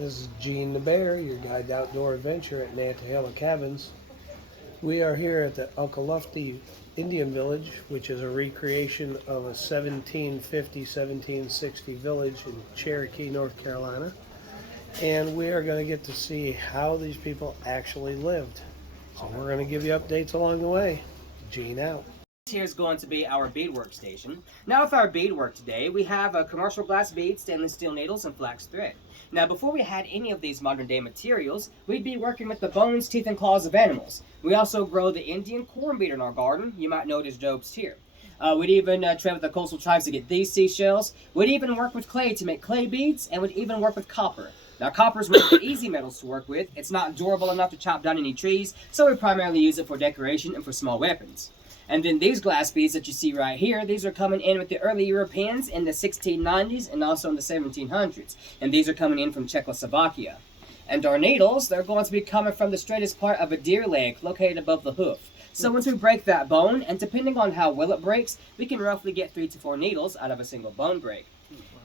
This is Gene the Bear, your guide to outdoor adventure at Nantahala Cabins. We are here at the Oconaluftee Indian Village, which is a recreation of a 1750-1760 village in Cherokee, North Carolina. And we are going to get to see how these people actually lived. So we're going to give you updates along the way. Gene out. Here's going to be our beadwork station. Now with our beadwork today, we have a commercial glass bead, stainless steel needles, and flax thread. Now before we had any of these modern day materials, we'd be working with the bones, teeth, and claws of animals. We also grow the Indian corn bead in our garden. You might know it as Job's tear. We'd even trade with the coastal tribes to get these seashells. We'd even work with clay to make clay beads, and we'd even work with copper. Now copper is one of the easy metals to work with. It's not durable enough to chop down any trees, so we primarily use it for decoration and for small weapons. And then these glass beads that you see right here, these are coming in with the early Europeans in the 1690s and also in the 1700s. And these are coming in from Czechoslovakia. And our needles, they're going to be coming from the straightest part of a deer leg located above the hoof. So once we break that bone, and depending on how well it breaks, we can roughly get 3 to 4 needles out of a single bone break.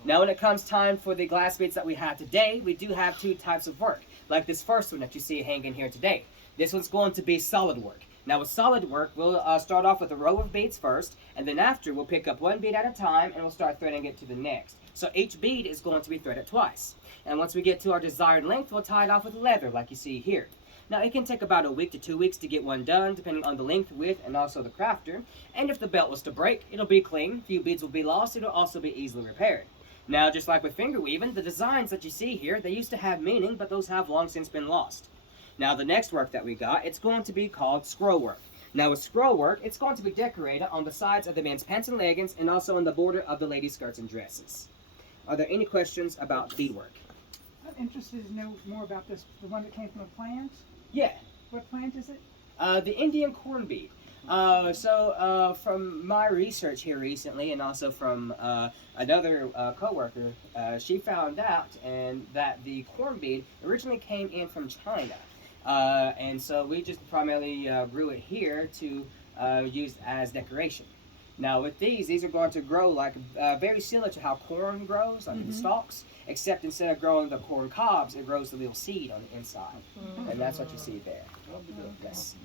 Now when it comes time for the glass beads that we have today, we do have 2 types of work. Like this first one that you see hanging here today. This one's going to be solid work. Now with solid work, we'll start off with a row of beads first, and then after we'll pick up 1 bead at a time and we'll start threading it to the next. So each bead is going to be threaded twice. And once we get to our desired length, we'll tie it off with leather like you see here. Now it can take about a week to 2 weeks to get one done, depending on the length, width, and also the crafter. And if the belt was to break, it'll be clean. Few beads will be lost. It'll also be easily repaired. Now just like with finger weaving, the designs that you see here, they used to have meaning, but those have long since been lost. Now the next work that we got, it's going to be called scroll work. Now with scroll work, it's going to be decorated on the sides of the men's pants and leggings and also on the border of the ladies' skirts and dresses. Are there any questions about beadwork? I'm interested to know more about this, the one that came from a plant. Yeah. What plant is it? The Indian corn bead. From my research here recently, and also from another co-worker, she found out that the corn bead originally came in from China. And so we just primarily grew it here to use as decoration. Now with these are going to grow like very similar to how corn grows, like in stalks, except instead of growing the corn cobs, it grows the little seed on the inside. And that's what you see there. Yes.